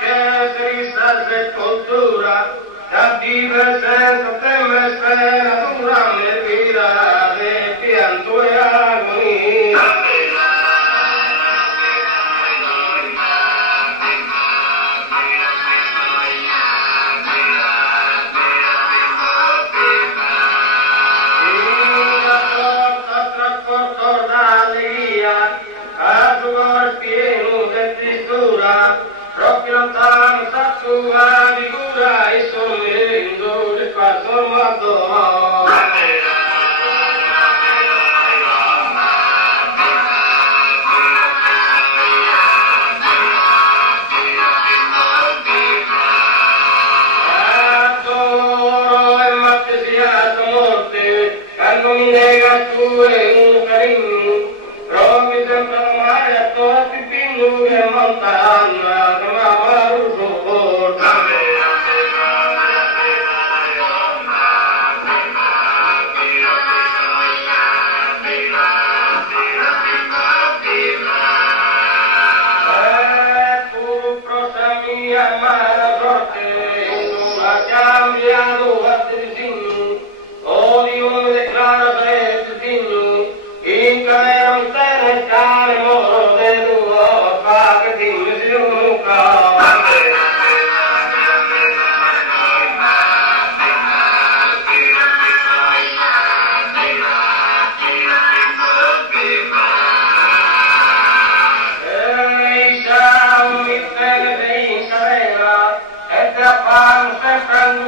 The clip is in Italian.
che si rista sepoltura, da vive senza temere speratura, ne vita de pianto e agonia. Troppo lontano sa tua figura e sorridendo di qua sormato. Adoro e mattesiato morte, quando mi nega tu e un carino, provi sempre amare a tutti i pingu che montagna. Sempre